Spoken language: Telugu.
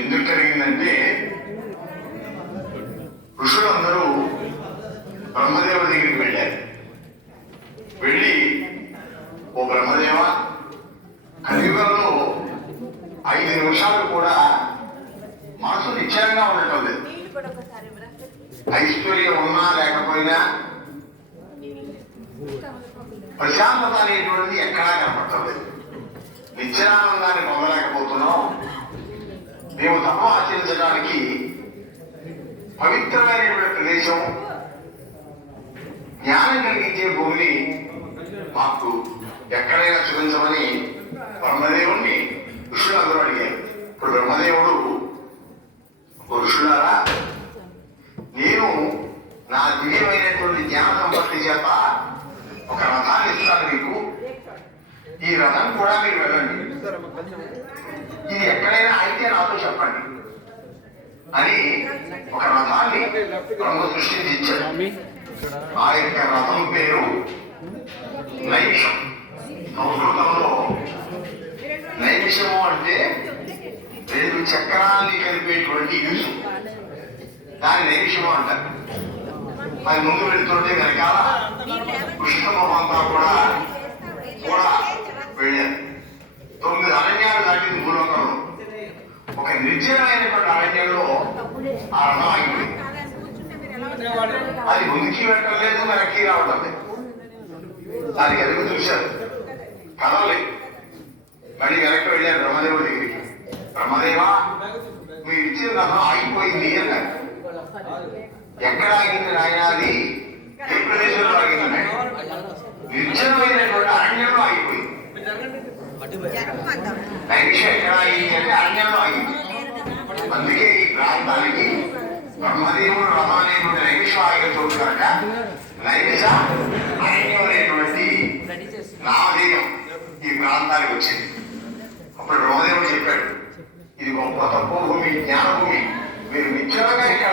ఎందుకు కలిగిందంటే ఋషులందరూ బ్రహ్మదేవుడి దగ్గరికి వెళ్ళారు. వెళ్ళి, ఓ బ్రహ్మదేవ, కలియుగంలో 5 నిమిషాలు కూడా మనసు నిశ్చయంగా ఉండటం లేదు. ఐశ్వర్యం ఉన్నా లేకపోయినా ప్రశాంతత అనేటువంటిది ఎక్కడా కనపడలేదు. నిత్యానందాన్ని పొందలేకపోతున్నాం. మేము తపం ఆచరించడానికి పవిత్రమైనటువంటి ప్రదేశం, జ్ఞానం కలిగించే భూమిని మాకు ఎక్కడైనా చూపించమని బ్రహ్మదేవుణ్ణి ఋషులందరూ అడిగారు. ఇప్పుడు బ్రహ్మదేవుడు, ఋషులారా, నేను నా దివ్యమైనటువంటి జ్ఞాన సంపత్తి చేత ఒక రథాన్ని ఇస్తాను మీకు. ఈ రథం కూడా మీరు వెళ్ళండి, ఇది ఎక్కడైనా అయితే నాతో చెప్పండి అని ఒక రథాన్ని బ్రహ్మ సృష్టించి ఇచ్చాడు. ఆ యొక్క రథం పేరు నైమిషం. సంస్కృతంలో నైమిషము అంటే 2 చక్రాన్ని కలిపేటువంటి యూసు, దాని నైమిషము అంటారు. అది ముందు వెళ్తుంటే వెనకాల పుష్పం అంతా కూడా వెళ్ళారు. 9 అరణ్యాలు దాటింది భూలోకంలో. ఒక నిర్జనమైనటువంటి అరణ్యంలో ఆ రథం ఆగిపోయింది. అది ముందుకి వెళ్ళలేదు, వెనక్కి రావడం లేదు. దానికి ఎదుగు చూశారు, కదలేదు. మళ్ళీ వెనక్కి వెళ్ళారు బ్రహ్మదేవుడి దగ్గరికి. బ్రహ్మదేవ, మీరు ఇచ్చిన రథం ఆగిపోయింది అన్నారు. ఎక్కడ ఆగింది నాయన? అది ఏ ప్రదేశంలో ఆగింది? నిర్జనమైనటువంటి అరణ్యంలో ఆగిపోయింది. నైమిషం ఎక్కడ ఆగింది అంటే అరణ్యంలో ఆగింది. అందుకే ఈ ప్రాంతానికి బ్రహ్మదేవుడు రథం అనేటువంటి నైమిషం ఆగిన చోటు కనుక నైమిష అరణ్యం అనేటువంటి నామధేయం ఈ ప్రాంతానికి వచ్చింది. అప్పుడు బ్రహ్మదేవుడు చెప్పాడు, ఇది గొప్ప తపోభూమి, జ్ఞానభూమి, మీరు నిత్యంగా ఇక్కడ